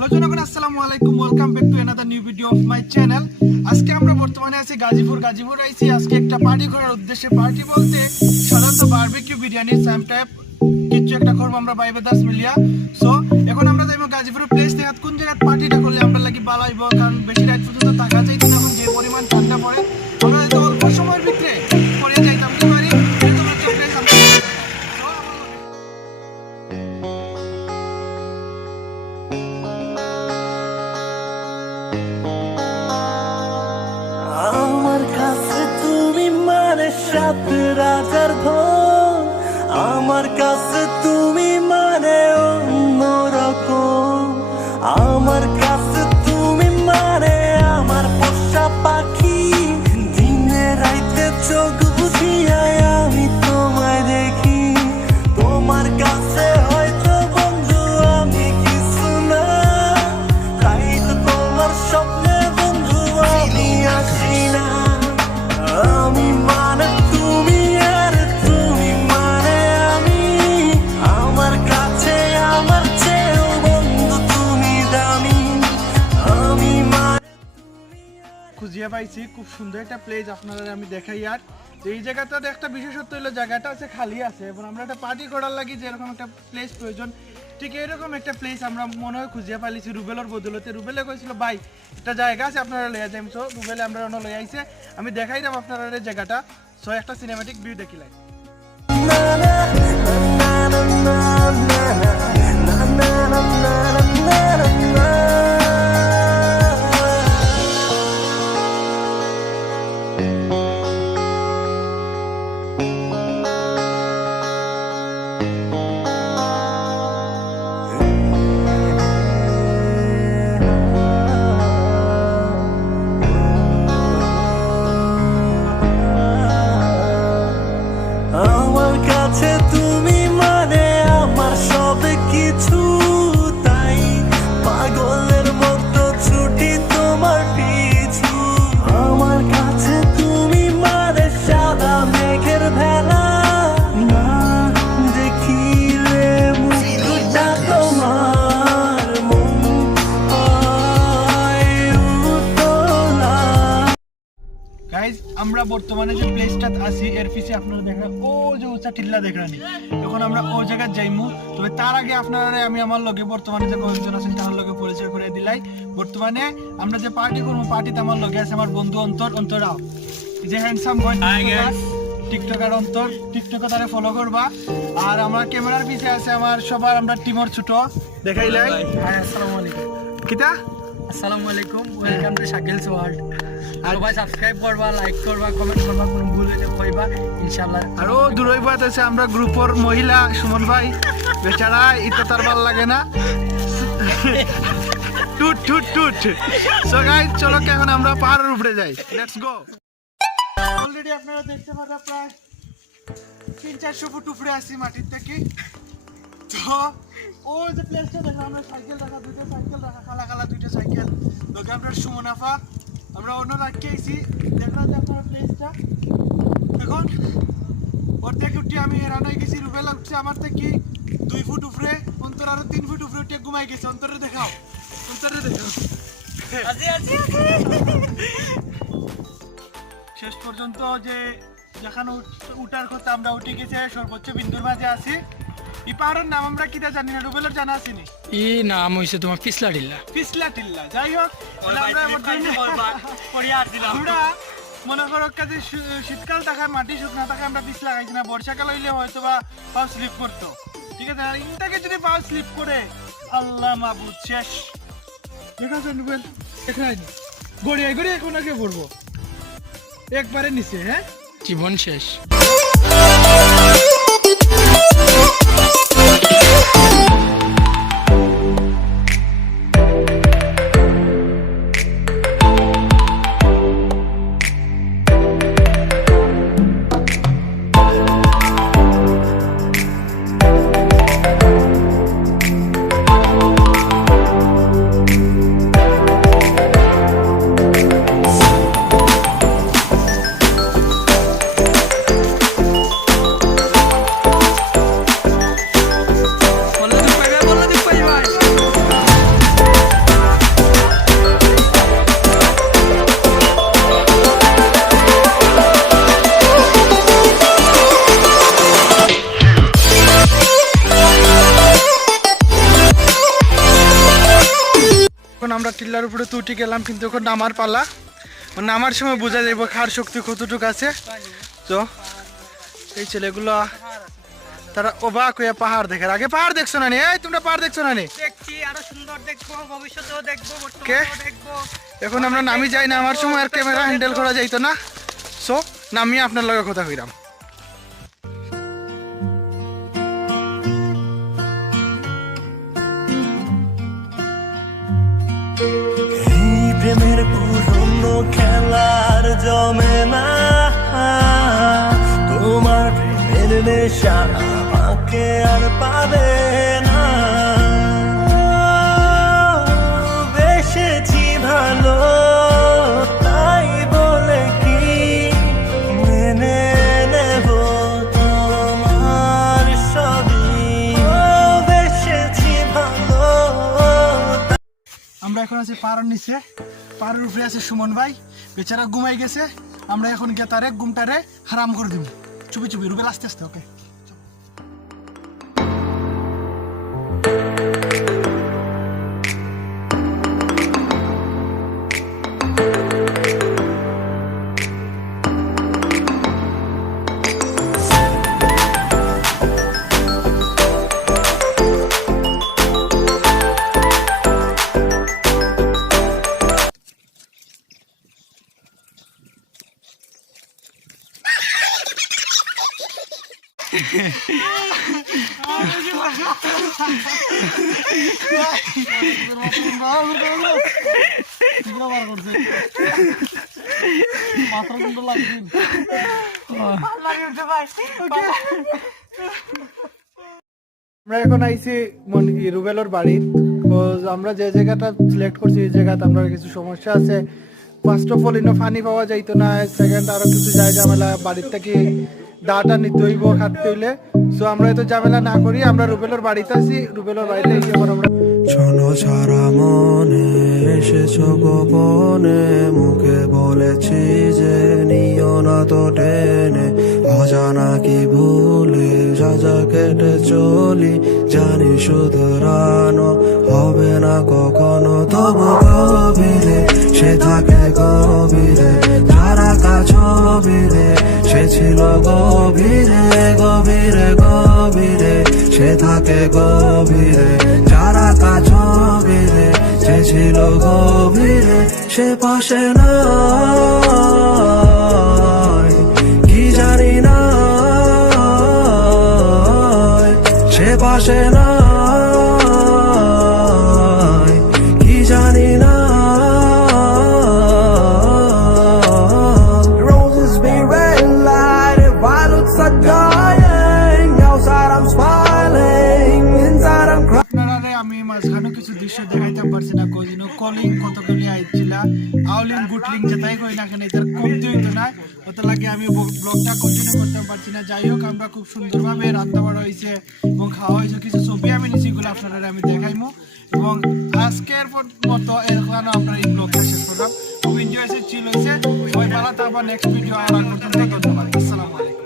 Hello জনগণ, আসসালামু আলাইকুম। Welcome back to another new video of my channel. আজকে আমরা বর্তমানে আছি গাজীপুর আইছি আজকে একটা পার্টি করার উদ্দেশ্যে। পার্টি বলতে সাধারণত বারবিকিউ বিরিয়ানির সেম টাইপ কিছু একটা করবো আমরা ভাই ব্রাদার্স মিলিয়া। সো এখন আমরা যাইব গাজীপুরের প্লেস থেকে কোন জায়গায় পার্টিটা করলে আমরা লাগি ভালো হইব, কারণ বেশি রাত পর্যন্ত থাকা যাইতে না। এখন যে পরিমাণ ঠান্ডা পড়ে আমরা হয়তো অল্প সময়ের ভিতরে করে যাইতাম কি পারি এরকম একটা প্লেস আমরা। আমার কাছে তুমি মানে সাত রাজার ধন, আমার কাছে তুমি মানে অন্যরকম, আমার কাছে তুমি মানে আমার পোষা পাখি। দিনে রাইতে চোখ বুঝিয়া আমি তোমায় দেখি, তোমার কাছে হয়তো বন্ধু আমি কিছু না, তাই তো তোমার স্বপ্নে বন্ধু আমি আসি না। আমি মানে তুমি আর তুমি মানে আমি, আমার কাছে আমার চেয়েও বন্ধু তুমি দামি। আমি মানে খুঁজিয়ে পাইছি খুব সুন্দর একটা প্লেস, আপনারা আমি দেখাই। আর এই জায়গাটাতে একটা বিশেষত্ব হলো জায়গাটা আছে খালি আছে, এবং আমরা একটা পার্টি করার লাগি যেরকম একটা প্লেস প্রয়োজন, ঠিক এরকম একটা প্লেস আমরা মনে হয় খুঁজিয়ে পাইছি রুবেলের বদলতে। রুবেলে কইছিল ভাই একটা জায়গা আছে আপনারা লইয়া যাই, সো রুবেলে আমরা অন্য লই আইছে। আমি দেখাই দাম আপনারা এই জায়গাটা। সো একটা সিনেমাটিক ভিউ দেখিলাই। না না না না না না না না না না। আমার কাছে তুমি মানে আমার সব কিছু, তাই পাগলের মতো ছুটি তোমার পিছু। আমার কাছে তুমি মানে সাদা মেঘের ভেলা, না দেখিলে মুখটা তোমার মন হয় উতলা। গাইজ আমরা বর্তমানে যে প্লেসটা আছি এর পিছে আপনারা দেখেন ও যে উঁচা টিল্লা দেখেনি, এখন আমরা ও জায়গায় যাইমু। তবে তার আগে আপনারা আমি আমার লগে বর্তমানে যে কয়েকজন আছেন তার লগে পরিচয় করে দিলাই। বর্তমানে আমরা যে পার্টি করবো, পার্টিতে আমার লগে আছে আমার বন্ধু অন্তরাও, যে হ্যান্ডসাম বয় টিকটকার অন্তর। টিকটকে তারে ফলো করবা। আর আমার ক্যামেরার পিছে আছে আমার সবার আমরা টিমর ছোট দেখাইলাই। আসসালামু আলাইকুম। কিতা আসসালামু আলাইকুম, ওয়েলকাম টু শাকিলস ওয়ার্ল্ড। আর ভাই সাবস্ক্রাইব করবা, লাইক করবা, কমেন্ট করবা, কোনো ভুল হইলে কইবা ইনশাআল্লাহ। আরো দূরই বাত আছে আমরা গ্রুপের মহিলা সুমন ভাই, বেচারা এটা তার ভালো লাগে না, টুট টুট টুট। সো গাইস চলো এখন আমরা পাহাড়ের উপরে যাই, লেটস গো। অলরেডি আপনারা দেখতে পাচ্ছেন প্রায় 300-400 ফুট উপরে আছি মাটির থেকে। তো ও যে প্লেসটা দেখলাম আমরা সাইকেল রাখা, দুটো সাইকেল রাখা, কালা কালা দুটো সাইকেল লোকে আমরা সুমনাফা আমরা অন্য রাখিয়েছি। দেখলাম যে আপনার প্লেসটা এখন ওর থেকে উঠে আমি হেরান হয়ে গেছি। রুবেলা উঠছে আমার থেকে 2 ফুট উপরে, অন্তর আরো 3 ফুট উপরে উঠে ঘুমাই গেছে। অন্তরে দেখাও, অন্তরে দেখাও। শেষ পর্যন্ত যে যেখানে উঠার কথা আমরা উঠে গেছে সর্বোচ্চ বিন্দুর মাঝে আছি। এই পাহাড়ের নাম আমরা কিটা জানি না, রুবেলের জানা আছে নি? এই নাম হইছে তোমার পিছলা টিল্লা। পিছলা টিল্লা। যাই হোক আমরা মনে করো কাজে শীতকাল থাকায় মাটি শুকনা থাকে আমরা পিছলা খাইছি না, বর্ষাকাল হইলে হয়তো বা পাও স্লিপ করতো, ঠিক আছে। আর ইনটাকে যদি পাও স্লিপ করে আল্লাহ মাবুদ শেষ। দেখাচ্ছেন রুবেল দেখায়নি, গড়িয়ে গড়িয়ে এখন আগে পড়বো একবারে নিচে। হ্যাঁ, জীবন শেষ। এখন আমরা টিল্লার উপরে তো উঠে গেলাম, কিন্তু এখন নামার পালা। নামার সময় বোঝা যাইব খার শক্তি কতটুকু আছে। তো এই ছেলেগুলো তারা অবাক হয়ে পাহাড় দেখে। আগে পাহাড় দেখছো না নি? এই তোমরা পাহাড় দেখছো না নি? দেখছি, আরো সুন্দর দেখবো, ভবিষ্যতেও দেখবো, কে? বর্তমানেও দেখবো। এখন আমরা নামি যাই না, আমার সময় আর ক্যামেরা হ্যান্ডেল করা যাইতো না। সো নামিয়ে আপনার লগে কথা কইরাম। এই প্রেমের পুরনো খেলার জমে না, তোমার প্রেমের নেশা আমাকে আর পাবে না। বেসেছি ভালো তাই বলে কি মেনে নেব তোমার সবই। বেসেছি ভালো। আমরা এখন আছি পাহাড়ের নিচে, পাহাড়ের উপরে আছে সুমন ভাই, বেচারা ঘুমাই গেছে। আমরা এখন গিয়ে তারে ঘুমটারে হারাম করে দিব, চুপি চুপি। রুবেল আস্তে আস্তে, ওকে। আমরা এখন আইছি রুবেলের বাড়ি। আমরা যে জায়গাটা সিলেক্ট করছি এই জায়গাতে আমরা কিছু সমস্যা আছে। ফার্স্ট অফ অল পানি পাওয়া যাইতো না, সেকেন্ড আরো কিছু ঝামেলা, বাড়ির থেকে দাটা নিতে হইব খাটতে হইলে। সো আমরা এত ঝামেলা না করি, আমরা রুবেলের বাড়িতে আছি। রুবেলের বাড়িতে এবার আমরা শোনো সারা মনে এসেছো গোপনে, মুখে বলেছি যে নিও না তো টেনে, অজানা কি ভুলে যা যা কেটে চলি, জানি শুধরানো হবে না কখনো। তবু গভীরে সে থাকে গভীরে, যারা কাছবিরে সে ছিল গভীরে, গভীরে গভীরে সে থাকে গভীরে, যারা কাছবিরে সে ছিল গভীরে। সে পাশে নাই কি জানি না, সে পাশে নাই কি জানি না। Roses be red light, violets are dying, outside I'm smiling, inside I'm crying. আপনারা আমি মাঝখানে কিছু দৃশ্য দেখাইতে পারছি না। কোজিনো কলিং কতগুলি আইছিল, আউলিং গুটলিং যেটাই কই না কেন এটার কমতি হইতো না, ওটা লাগে আমি ব্লগটা কন্টিনিউ করতে পারছি না। যাই হোক, আমরা খুব সুন্দরভাবে রান্না বাড়া হয়েছে এবং খাওয়া হয়েছে। কিছু ছবি আমি নিচ্ছি, এগুলো আপনারা আমি দেখাইমু। এবং আজকের মতো এখানে আমরা এই ব্লগটা শেষ করলাম। খুব এনজয় হয়েছে, চিল হয়েছে। ওই পালাতে আবার নেক্সট ভিডিও আবার ধন্যবাদ। আসসালামু আলাইকুম।